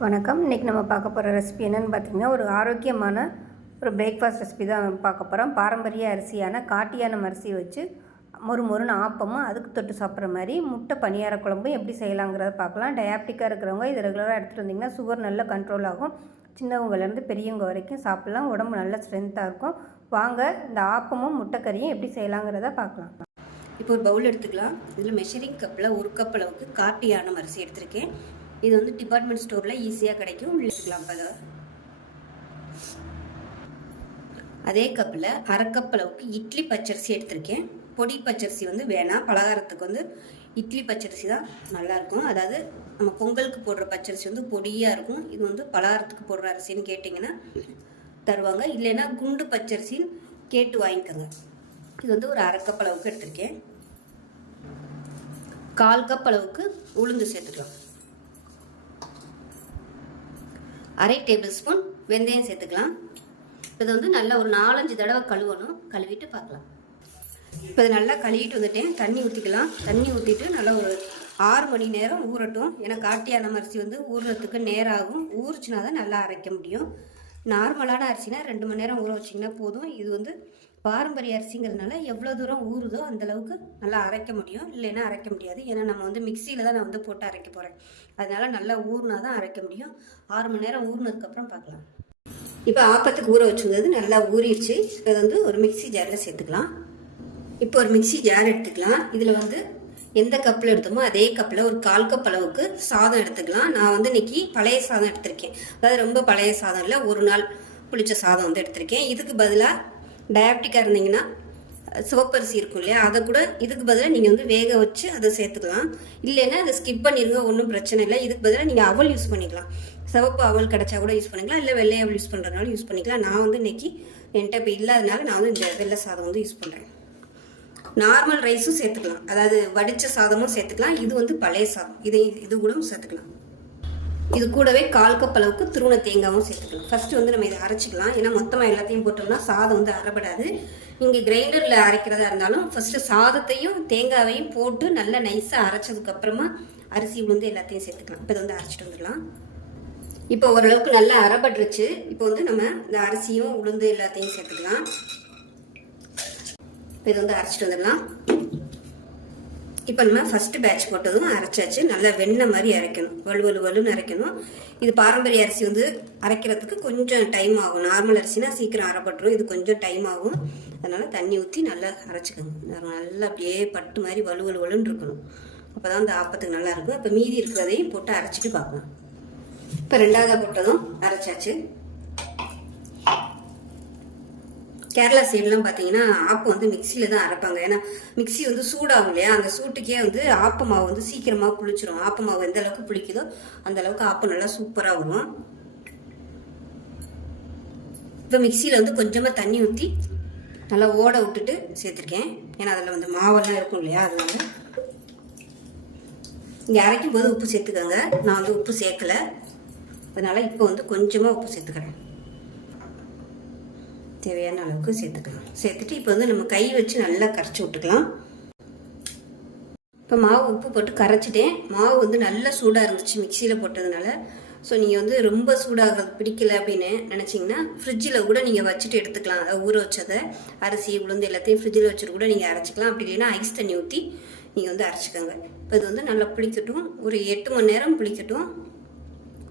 வணக்கம். இன்றைக்கி நம்ம பார்க்க போகிற ரெசிபி என்னென்னு பார்த்தீங்கன்னா ஒரு ஆரோக்கியமான ஒரு பிரேக்ஃபாஸ்ட் ரெசிபி தான் பார்க்க போகிறோம் பாரம்பரிய அரிசியான காட்டியான அரிசி வச்சு மொறு மொறுன்னு ஆப்பமும் அதுக்கு தொட்டு சாப்பிட்ற மாதிரி முட்டை பணியார குழம்பும் எப்படி செய்யலாங்கிறத பார்க்கலாம். டயாப்டிக்காக இருக்கிறவங்க இது ரெகுலராக எடுத்துகிட்டு வந்திங்கன்னா சுகர் நல்லா கண்ட்ரோல் ஆகும். சின்னவங்கலேருந்து பெரியவங்க வரைக்கும் சாப்பிட்லாம். உடம்பு நல்ல ஸ்ட்ரென்த்தாக இருக்கும். வாங்க இந்த ஆப்பமும் முட்டைக்கறியும் எப்படி செய்யலாங்கிறத பார்க்கலாம். இப்போ ஒரு பவுல் எடுத்துக்கலாம். இதில் மெஷரிங் கப்பில் ஒரு கப் அளவுக்கு காட்டியான அரிசி எடுத்திருக்கேன். இது வந்து டிபார்ட்மெண்ட் ஸ்டோரில் ஈஸியாக கிடைக்கும். உள்ள எடுத்துக்கலாம் இப்போ அதே கப்பில் அரை கப் அளவுக்கு இட்லி பச்சரிசி எடுத்திருக்கேன். பொடி பச்சரிசி வந்து வேணாம். பலகாரத்துக்கு வந்து இட்லி பச்சரிசி தான் நல்லாயிருக்கும். அதாவது நம்ம பொங்கலுக்கு போடுற பச்சரிசி வந்து பொடியாக இருக்கும். இது வந்து பலகாரத்துக்கு போடுற அரிசின்னு கேட்டிங்கன்னா தருவாங்க. இல்லைன்னா குண்டு பச்சரிசின்னு கேட்டு வாங்கிக்கோங்க. இது வந்து ஒரு அரை கப் அளவுக்கு எடுத்திருக்கேன். கால் கப் அளவுக்கு உளுந்து சேர்த்துக்கலாம். அரை டேபிள் ஸ்பூன் வெந்தயம் சேர்த்துக்கலாம். இதை வந்து நல்லா ஒரு நாலஞ்சு தடவை கழுவணும். கழுவிட்டு பார்க்கலாம். இப்போ இதை நல்லா கழுவிட்டு வந்துட்டேன். தண்ணி ஊற்றிக்கலாம் தண்ணி ஊற்றிட்டு நல்லா ஒரு ஆறு மணி நேரம் ஊறட்டும். ஏன்னா காட்டியான அரிசி வந்து ஊறுறதுக்கு நேரம் ஆகும் ஊறிச்சுனா தான் நல்லா அரைக்க முடியும். நார்மலான அரிசினா ரெண்டு மணி நேரம் ஊற வச்சிங்கன்னா போதும். இது வந்து பாரம்பரிய அரிசிங்கிறதுனால எவ்வளோ தூரம் ஊறுதோ அந்தளவுக்கு நல்லா அரைக்க முடியும். இல்லைன்னா அரைக்க முடியாது. ஏன்னா நம்ம வந்து மிக்சியில் தான் நான் வந்து போட்டு அரைக்க போகிறேன் அதனால் நல்லா ஊறினா தான் அரைக்க முடியும். ஆறு மணி நேரம் ஊறினதுக்கப்புறம் பார்க்கலாம். இப்போ ஆப்பத்துக்கு ஊற வச்சுருந்தது நல்லா ஊறிடுச்சு. இப்போ வந்து ஒரு மிக்ஸி ஜாரில் சேர்த்துக்கலாம். இப்போ ஒரு மிக்ஸி ஜார் எடுத்துக்கலாம். இதில் வந்து எந்த கப்பில் எடுத்தோமோ அதே கப்பில் ஒரு கால் கப் அளவுக்கு சாதம் எடுத்துக்கலாம். நான் வந்து இன்னைக்கு பழைய சாதம் எடுத்திருக்கேன். அதாவது ரொம்ப பழைய சாதம் இல்லை ஒரு நாள் புளிச்ச சாதம் வந்து எடுத்திருக்கேன். இதுக்கு பதிலாக டயாபட்டிக்காக இருந்தீங்கன்னா சிவப்பரிசி இருக்கும் இல்லையா? அதை கூட இதுக்கு பதிலாக நீங்கள் வந்து வேக வச்சு அதை சேர்த்துக்கலாம். இல்லைன்னா அதை ஸ்கிப் பண்ணிடுங்க ஒன்றும் பிரச்சனை இல்லை. இதுக்கு பதிலாக நீங்கள் அவல் யூஸ் பண்ணிக்கலாம். சிவப்பு அவல் கிடச்சா கூட யூஸ் பண்ணிக்கலாம். இல்லை வெள்ளை அவல் யூஸ் பண்ணுறதுனால யூஸ் பண்ணிக்கலாம். நான் வந்து இன்றைக்கி என்கிட்ட இப்போ இல்லாதனால நான் வந்து இந்த வெள்ளை சாதம் வந்து யூஸ் பண்ணுறேன் நார்மல் ரைஸும் சேர்த்துக்கலாம். அதாவது வடித்த சாதமும் சேர்த்துக்கலாம். இது வந்து பழைய சாதம். இதை இது கூட சேர்த்துக்கலாம். இது கூடவே கால் கப் அளவுக்கு துருவன தேங்காவும் சேர்த்துக்கலாம். ஃபஸ்ட்டு வந்து நம்ம இதை அரைச்சிக்கலாம். ஏன்னா மொத்தமாக எல்லாத்தையும் போட்டோம்னா சாதம் வந்து அரைப்படாது நீங்கள் கிரைண்டரில் அரைக்கிறதா இருந்தாலும் ஃபஸ்ட்டு சாதத்தையும் தேங்காவையும் போட்டு நல்லா நைஸாக அரைச்சதுக்கப்புறமா அரிசி உளுந்து எல்லாத்தையும் சேர்த்துக்கலாம். இப்போ இதை வந்து அரைச்சிட்டு வந்துடலாம். இப்போ ஓரளவுக்கு நல்லா அரைப்பட்டுருச்சு இப்போ வந்து நம்ம இந்த அரிசியும் உளுந்து எல்லாத்தையும் சேர்த்துக்கலாம். இப்போ இதை வந்து அரைச்சிட்டு வந்துடலாம். இப்போ நம்ம ஃபஸ்ட்டு பேட்ச் போட்டதும் அரைச்சாச்சு. நல்லா வெண்ணெய் மாதிரி அரைக்கணும். வலு வலு வலுன்னு அரைக்கணும். இது பாரம்பரிய அரிசி வந்து அரைக்கிறதுக்கு கொஞ்சம் டைம் ஆகும். நார்மல் அரிசினா சீக்கிரம் அரைப்பட்டுரும். இது கொஞ்சம் டைம் ஆகும். அதனால் தண்ணி ஊற்றி நல்லா அரைச்சிக்கோங்க. நல்லா அப்படியே பட்டு மாதிரி வலு வலு வலுன்னு இருக்கணும். அப்போ தான் அந்த ஆப்பத்துக்கு நல்லா இருக்கும். இப்போ மீதி இருக்கிறதையும் போட்டு அரைச்சிட்டு பார்க்கலாம். இப்போ ரெண்டாவதாக போட்டதும் அரைச்சாச்சு. கேரளா சைட்லாம் பார்த்தீங்கன்னா ஆப்பம் வந்து மிக்சியில் தான் அரைப்பாங்க. ஏன்னா மிக்ஸி வந்து சூடாகும் இல்லையா? அந்த சூட்டுக்கே வந்து ஆப்ப மாவு வந்து சீக்கிரமாக புளிச்சிரும். ஆப்ப மாவு எந்த அளவுக்கு புளிக்குதோ அந்த அளவுக்கு ஆப்பம் நல்லா சூப்பராக வரும். இப்போ மிக்சியில் வந்து கொஞ்சமாக தண்ணி ஊற்றி நல்லா ஓட விட்டுட்டு சேர்த்துருக்கேன். ஏன்னா அதில் வந்து மாவெல்லாம் இருக்கும் இல்லையா? அதனால இங்கே அரைக்கும் போது உப்பு சேர்த்துக்கோங்க. நான் வந்து உப்பு சேர்க்கலை. அதனால் இப்போ வந்து கொஞ்சமாக உப்பு சேர்த்துக்கிறேன். தேவையான அளவுக்கு சேர்த்துக்கலாம். சேர்த்துட்டு இப்போ வந்து நம்ம கை வச்சு நல்லா கரைச்சி விட்டுக்கலாம். இப்போ மாவு உப்பு போட்டு கரைச்சிட்டேன். மாவு வந்து நல்லா சூடாக இருந்துச்சு மிக்சியில் போட்டதுனால. ஸோ நீங்கள் வந்து ரொம்ப சூடாக பிடிக்கல அப்படின்னு நினச்சிங்கன்னா ஃப்ரிட்ஜில் கூட நீங்கள் வச்சுட்டு எடுத்துக்கலாம். அதை ஊற வச்சதை அரிசி உளுந்து எல்லாத்தையும் ஃப்ரிட்ஜில் வச்சுட்டு கூட நீங்கள் அரைச்சிக்கலாம். அப்படி இல்லைன்னா ஐஸ் தண்ணி ஊற்றி நீங்கள் வந்து அரைச்சிக்கோங்க. இப்போ இது வந்து நல்லா புளிக்கட்டும். ஒரு எட்டு மணி நேரம் புளிக்கட்டும்.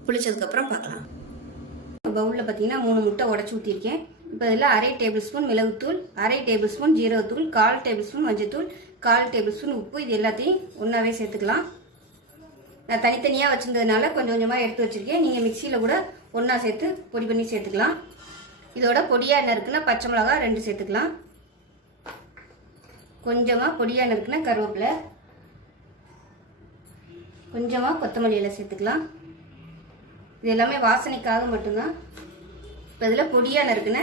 புளிச்சதுக்கப்புறம் பார்க்கலாம் பவுலில் பார்த்தீங்கன்னா மூணு முட்டை உடச்சி ஊற்றிருக்கேன் இப்போ இதில் அரை டேபிள் ஸ்பூன் மிளகுத்தூள் அரை டேபிள் ஸ்பூன் ஜீரகத்தூள் கால் டேபிள் ஸ்பூன் மஞ்சத்தூள் கால் டேபிள் ஸ்பூன் உப்பு இது எல்லாத்தையும் ஒன்றாவே சேர்த்துக்கலாம். நான் தனித்தனியாக வச்சுருந்ததுனால கொஞ்சம் கொஞ்சமாக எடுத்து வச்சுருக்கேன். நீங்கள் மிக்சியில் கூட ஒன்றா சேர்த்து பொடி பண்ணி சேர்த்துக்கலாம். இதோட பொடியாக என்ன இருக்குன்னா பச்சை மிளகா ரெண்டு சேர்த்துக்கலாம். கொஞ்சமாக பொடியாக என்ன இருக்குன்னா கருவேப்பிலை. கொஞ்சமாக கொத்தமல்லி இலை சேர்த்துக்கலாம். இது எல்லாமே வாசனைக்காக மட்டும்தான். இப்போ இதில் பொடியாக நறுக்குன்னு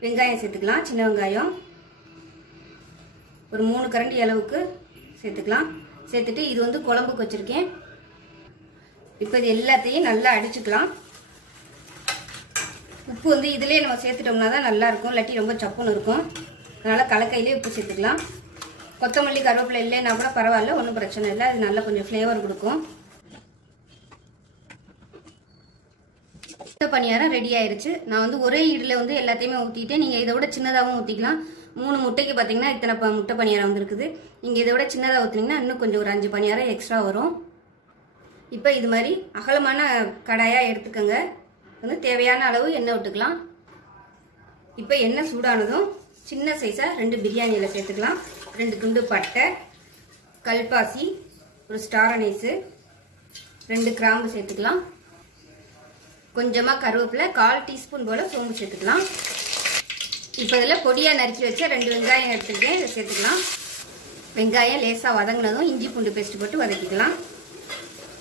வெங்காயம் சேர்த்துக்கலாம் சின்ன வெங்காயம். ஒரு மூணு கரண்டி அளவுக்கு சேர்த்துக்கலாம். சேர்த்துட்டு இது வந்து குழம்புக்கு வச்சுருக்கேன். இப்போ இது எல்லாத்தையும் நல்லா அடிச்சுக்கலாம். உப்பு வந்து இதிலே நம்ம சேர்த்துட்டோம்னா தான் நல்லாயிருக்கும். லட்டி இல்லாட்டி ரொம்ப சப்புன்னு இருக்கும். அதனால் கலக்கையிலே உப்பு சேர்த்துக்கலாம். கொத்தமல்லி கருவேப்பிலை இல்லைன்னா கூட பரவாயில்ல ஒன்றும் பிரச்சனை இல்லை. அது நல்லா கொஞ்சம் ஃப்ளேவர் கொடுக்கும். முட்டை பணியாரம் ரெடி ஆயிருச்சு. நான் வந்து ஒரே இடில் வந்து எல்லாத்தையுமே ஊற்றிட்டேன் நீங்கள் இதை விட சின்னதாகவும் ஊற்றிக்கலாம் மூணு முட்டைக்கு பார்த்தீங்கன்னா இத்தனை ப- முட்டை பணியாரம் வந்துருக்குது. நீங்கள் இதை விட சின்னதாக ஊற்றுனீங்கன்னா இன்னும் கொஞ்சம் ஒரு அஞ்சு பணியாரம் எக்ஸ்ட்ரா வரும். இப்போ இது மாதிரி அகலமான கடாயாக எடுத்துக்கோங்க. வந்து தேவையான அளவு எண்ணெய் விட்டுக்கலாம். இப்போ எண்ணெய் சூடானதும் சின்ன சைஸாக ரெண்டு பிரியாணியில் சேர்த்துக்கலாம். ரெண்டு துண்டு பட்டை கல்பாசி ஒரு ஸ்டார் அனைஸு ரெண்டு கிராம்பு சேர்த்துக்கலாம். கொஞ்சமாக கருவேப்பிலை கால் டீஸ்பூன் போல் சோம்பு சேர்த்துக்கலாம். இப்போ இதில் பொடியாக நறுக்கி வச்ச ரெண்டு வெங்காயம் எடுத்துருக்கேன். இதை சேர்த்துக்கலாம். வெங்காயம் லேசாக வதங்கினதும் இஞ்சி பூண்டு பேஸ்ட் போட்டு வதக்கிக்கலாம்.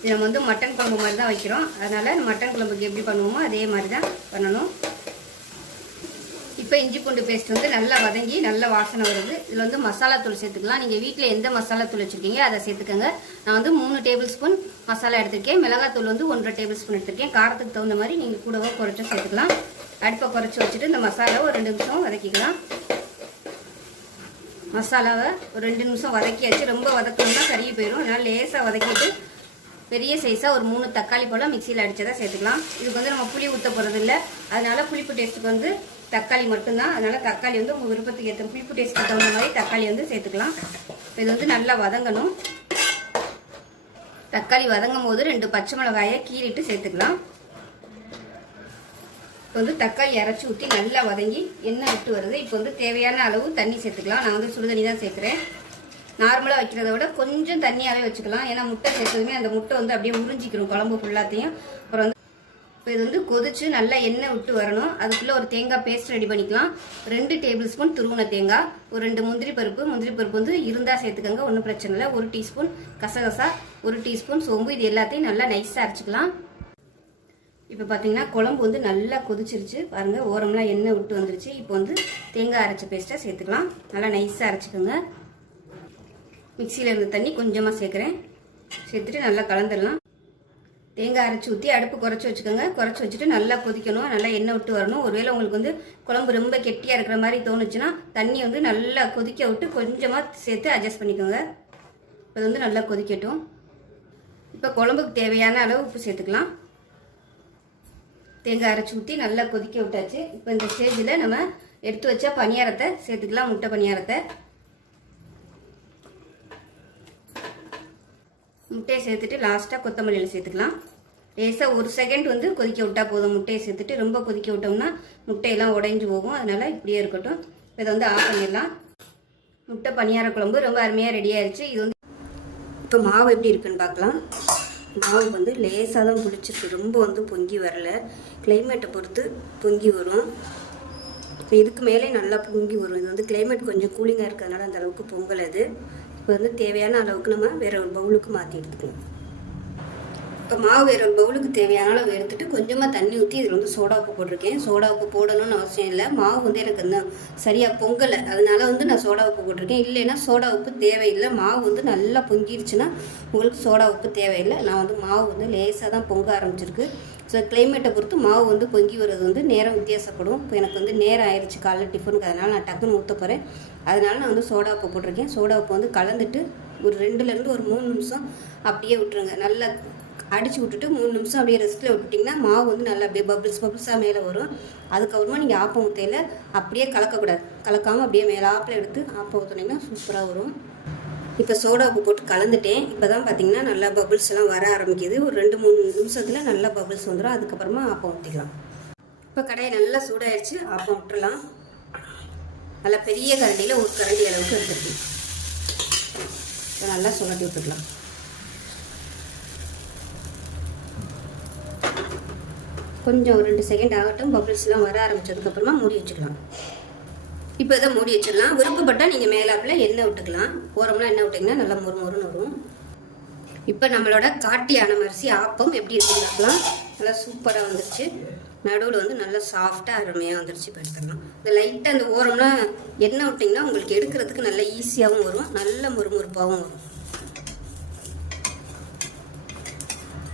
இது நம்ம வந்து மட்டன் குழம்பு மாதிரி தான் வைக்கிறோம். அதனால் மட்டன் குழம்புக்கு எப்படி பண்ணுவோமோ அதே மாதிரி தான் பண்ணணும். இப்போ இஞ்சி பூண்டு பேஸ்ட் வந்து நல்லா வதங்கி நல்ல வாசனை வருது. இதில் வந்து மசாலா தூள் சேர்த்துக்கலாம். நீங்கள் வீட்டில் எந்த மசாலா தூள் வச்சுருக்கீங்க அதை சேர்த்துக்கோங்க. நான் வந்து மூணு டேபிள் ஸ்பூன் மசாலா எடுத்திருக்கேன். மிளகாத்தூள் வந்து ஒன்றரை டேபிள் ஸ்பூன் எடுத்திருக்கேன். காரத்துக்கு தகுந்த மாதிரி நீங்கள் கூடவோ குறைச்சோ சேர்த்துக்கலாம். அடுப்பை குறைச்சி வச்சுட்டு இந்த மசாலாவை ஒரு ரெண்டு நிமிஷம் வதக்கிக்கலாம். மசாலாவை ஒரு ரெண்டு நிமிஷம் வதக்கியாச்சு. ரொம்ப வதக்கணும்னா கறி போயிடும் அதனால் லேசாக வதக்கிட்டு பெரிய சைஸாக ஒரு மூணு தக்காளி போல் மிக்சியில் அடிச்சதை சேர்த்துக்கலாம். இதுக்கு வந்து நம்ம புளி ஊற்ற போகிறது இல்லை அதனால புளிப்பு டேஸ்ட்டுக்கு வந்து தக்காளி மட்டும்தான். அதனால் தக்காளி வந்து உங்கள் விருப்பத்துக்கு ஏற்ற புளிப்பு டேஸ்ட்டுக்கு தகுந்த மாதிரி தக்காளி வந்து சேர்த்துக்கலாம். இது வந்து நல்லா வதங்கணும். தக்காளி வதங்கும் போது ரெண்டு பச்சை மிளகாயை கீறிட்டு சேர்த்துக்கலாம். இப்போ வந்து தக்காளி அரைச்சி ஊற்றி நல்லா வதங்கி எண்ணெய் விட்டு வருது. இப்போ வந்து தேவையான அளவு தண்ணி சேர்த்துக்கலாம். நான் வந்து சுடுதண்ணி தான் சேர்க்குறேன். நார்மலாக வைக்கிறத விட கொஞ்சம் தண்ணியாகவே வச்சுக்கலாம். ஏன்னா முட்டை சேர்த்ததுமே அந்த முட்டை வந்து அப்படியே உறிஞ்சிக்கணும் குழம்பு ஃபுல்லாத்தையும் அப்புறம் வந்து இப்போ இது வந்து கொதிச்சு நல்லா எண்ணெய் விட்டு வரணும். அதுக்குள்ளே ஒரு தேங்காய் பேஸ்ட் ரெடி பண்ணிக்கலாம். ரெண்டு டேபிள் ஸ்பூன் துருவின தேங்காய் ஒரு ரெண்டு முந்திரி பருப்பு. முந்திரி பருப்பு வந்து இருந்தால் சேர்த்துக்கோங்க ஒன்றும் பிரச்சனை இல்லை. ஒரு டீஸ்பூன் கசகசா ஒரு டீஸ்பூன் சோம்பு. இது எல்லாத்தையும் நல்லா நைஸாக அரைச்சிக்கலாம். இப்போ பார்த்தீங்கன்னா குழம்பு வந்து நல்லா கொதிச்சிருச்சு. பாருங்கள் ஓரம்லாம் எண்ணெய் விட்டு வந்துருச்சு. இப்போ வந்து தேங்காய் அரைச்ச பேஸ்ட்டை சேர்த்துக்கலாம். நல்லா நைஸாக அரைச்சிக்கோங்க. மிக்சியில் இருந்த தண்ணி கொஞ்சமாக சேர்க்குறேன். சேர்த்துட்டு நல்லா கலந்துடலாம். தேங்காய் அரைச்சி ஊற்றி அடுப்பு குறைச்சி வச்சுக்கோங்க. குறைச்சி வச்சுட்டு நல்லா கொதிக்கணும். நல்லா எண்ணெய் விட்டு வரணும். ஒருவேளை உங்களுக்கு வந்து குழம்பு ரொம்ப கெட்டியாக இருக்கிற மாதிரி தோணுச்சுன்னா தண்ணி வந்து நல்லா கொதிக்க விட்டு கொஞ்சமாக சேர்த்து அட்ஜஸ்ட் பண்ணிக்கோங்க. இப்போ வந்து நல்லா கொதிக்கட்டும். இப்போ குழம்புக்கு தேவையான அளவு உப்பு சேர்த்துக்கலாம். தேங்காய் அரைச்சி ஊற்றி நல்லா கொதிக்க விட்டாச்சு. இப்போ இந்த ஸ்டேஜில் நம்ம எடுத்து வச்சா பணியாரத்தை சேர்த்துக்கலாம். முட்டை பணியாரத்தை. முட்டையை சேர்த்துட்டு லாஸ்ட்டாக கொத்தமல்லியில் சேர்த்துக்கலாம். லேசாக ஒரு செகண்ட் வந்து கொதிக்க விட்டால் போதும். முட்டையை சேர்த்துட்டு ரொம்ப கொதிக்க விட்டோம்னா முட்டையெல்லாம் உடைஞ்சு போகும். அதனால் இப்படியே இருக்கட்டும். இதை வந்து ஆஃப் பண்ணிடலாம். முட்டை பணியார குழம்பு ரொம்ப அருமையாக ரெடி ஆயிடுச்சு இது வந்து இப்போ மாவு எப்படி இருக்குன்னு பார்க்கலாம். மாவு வந்து லேசாக தான் குளிச்சிருக்கு ரொம்ப வந்து பொங்கி வரல. கிளைமேட்டை பொறுத்து பொங்கி வரும். இப்போ இதுக்கு மேலே நல்லா பொங்கி வரும். இது வந்து கிளைமேட் கொஞ்சம் கூலிங்காக இருக்கிறதுனால அந்த அளவுக்கு பொங்கல் அது. இப்போ வந்து தேவையான அளவுக்கு நம்ம வேற ஒரு பவுலுக்கு மாற்றி எடுத்துக்கலாம். இப்போ மாவு வேற ஒரு பவுலுக்கு தேவையான அளவு எடுத்துட்டு கொஞ்சமாக தண்ணி ஊற்றி இதில் வந்து சோடா உப்பு போட்டிருக்கேன். சோடா உப்பு போடணும்னு அவசியம் இல்லை. மாவு வந்து எனக்கு இன்னும் சரியாக பொங்கலை. அதனால வந்து நான் சோடா உப்பு போட்டிருக்கேன். இல்லைன்னா சோடா உப்பு தேவையில்லை. மாவு வந்து நல்லா பொங்கிருச்சுன்னா உங்களுக்கு சோடா உப்பு தேவையில்லை. நான் வந்து மாவு வந்து லேசாக தான் பொங்க ஆரம்பிச்சிருக்கு. ஸோ கிளைமேட்டை பொறுத்து மாவு வந்து பொங்கி வர்றது வந்து நேரம் வித்தியாசப்படும். இப்போ எனக்கு வந்து நேரம் ஆயிடுச்சு காலைல டிஃபனுக்கு அதனால் நான் டக்குன்னு ஊற்ற போகிறேன் அதனால் நான் வந்து சோடா உப்பு போட்டிருக்கேன். சோடா உப்பு வந்து கலந்துட்டு ஒரு ரெண்டுலேருந்து ஒரு மூணு நிமிஷம் அப்படியே விட்டுருங்க. நல்லா அடிச்சு விட்டுட்டு மூணு நிமிஷம் அப்படியே ரெஸ்ட்டில் விட்டுட்டிங்கன்னா மாவு வந்து நல்லா அப்படியே பபிள்ஸ் பபிள்ஸாக மேலே வரும். அதுக்கப்புறமா நீங்கள் ஆப்பம் ஊற்றையில் அப்படியே கலக்கக்கூடாது. கலக்காமல் அப்படியே மேலே ஆப்பில் எடுத்து ஆப்பம் ஊற்றுனீங்கன்னா சூப்பராக வரும். இப்போ சோடா உப்பு போட்டு கலந்துட்டேன். இப்போ தான் பார்த்தீங்கன்னா நல்லா பபிள்ஸ் எல்லாம் வர ஆரம்பிக்குது. ஒரு ரெண்டு மூணு நிமிஷத்தில் நல்லா பபிள்ஸ் வந்துடும் அதுக்கப்புறமா ஆப்பம் ஊற்றிக்கலாம் இப்போ கடையை நல்லா சூடாயிடுச்சு ஆப்பம் விட்டுறலாம் நல்லா பெரிய கரண்டியில் ஒரு கரண்டி அளவுக்கு எடுத்துக்கலாம். இப்போ நல்லா சுரட்டி விட்டுக்கலாம். கொஞ்சம் ஒரு ரெண்டு செகண்ட் ஆகட்டும். பபிள்ஸ்லாம் வர ஆரம்பித்ததுக்கப்புறமா மூடி வச்சுக்கலாம். இப்போ இதை மூடி வச்சிடலாம். விருப்பப்பட்டால் நீங்கள் மேலாப்பில் எண்ணெய் விட்டுக்கலாம். ஓரம்லாம் எண்ணெய் விட்டிங்கன்னா நல்லா மொறு மொறுன்னு வரும். இப்போ நம்மளோட காட்டி அரிசி ஆப்பம் எப்படி இருக்குன்னு பார்க்கலாம். நல்லா சூப்பராக வந்துருச்சு. நடுவில் வந்து நல்லா சாஃப்டாக அருமையாக வந்துருச்சு. இப்போ எடுத்துடலாம். இந்த லைட்டாக அந்த ஓரம்லாம் எண்ணெய் விட்டிங்கன்னா உங்களுக்கு எடுக்கிறதுக்கு நல்லா ஈஸியாகவும் வரும். நல்ல முறுமுறுப்பாகவும் வரும்.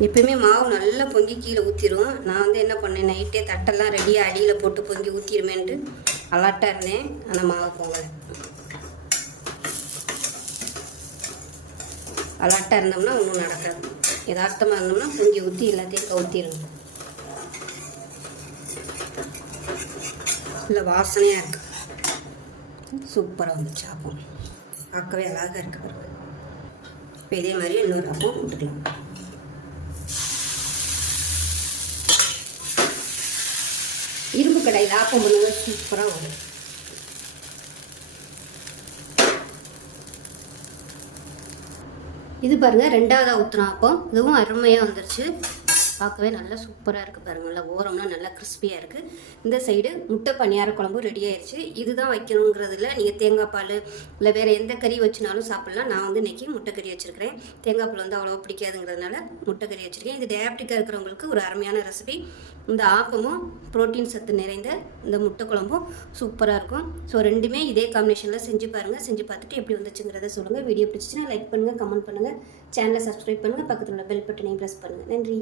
எப்பயுமே மாவு நல்லா பொங்கி கீழே ஊற்றிடும் நான் வந்து என்ன பண்ணேன்? நைட்டே தட்டெல்லாம் ரெடியாக அடியில் போட்டு பொங்கி ஊற்றிடுமேன்ட்டு அலாட்டாக இருந்தேன் அந்த మనం பொங்கல் அலாட்டாக இருந்தோம்னா ஒன்றும் நடக்காது. எதார்த்தமாக இருந்தோம்னா புஞ்சி ஊற்றி எல்லாத்தையும் கவுத்திடுங்க இல்லை வாசனையாக இருக்கு. சூப்பராக வந்து சாப்போம் பார்க்கவே அழகாக இருக்கு இப்போ இதே மாதிரி இன்னொரு அப்பம் விட்டுக்கலாம் ஆப்பம் பண்ணுவது சூப்பராக வரும் இது பாருங்க ரெண்டாவதாக ஊற்றுன அப்பம் இதுவும் அருமையாக வந்துருச்சு. பார்க்கவே நல்லா சூப்பராக இருக்குது பாருங்க. நல்லா ஓரம்லாம் நல்லா கிறிஸ்பியாக இருக்குது இந்த சைடு முட்டை பணியார குழம்பு ரெடி ஆயிடுச்சு இதுதான் வைக்கணுங்கிறதுல நீங்கள் தேங்காய் பால் இல்லை வேறு எந்த கறி வச்சுனாலும் சாப்பிட்லாம். நான் வந்து இன்றைக்கி முட்டை கறி வச்சுருக்கிறேன். தேங்காய் பால் வந்து அவ்வளோ பிடிக்காதுங்கிறதுனால முட்டை கறி வச்சுருக்கேன். இது டயபெட்டிக்காக இருக்கிறவங்களுக்கு ஒரு அருமையான ரெசிபி இந்த ஆப்பமும் புரோட்டீன் சத்து நிறைந்த இந்த முட்டை குழம்பும் சூப்பராக இருக்கும். ஸோ ரெண்டுமே இதே காம்பினேஷனில் செஞ்சு பாருங்கள் செஞ்சு பார்த்துட்டு எப்படி வந்துச்சுங்கிறத சொல்லுங்கள் வீடியோ பிடிச்சிச்சுன்னா லைக் பண்ணுங்கள் கமெண்ட் பண்ணுங்கள் சேனலை சப்ஸ்கிரைப் பண்ணுங்கள் பக்கத்தில் உள்ள பெல் பட்டனையும் ப்ரெஸ் பண்ணுங்கள் நன்றி.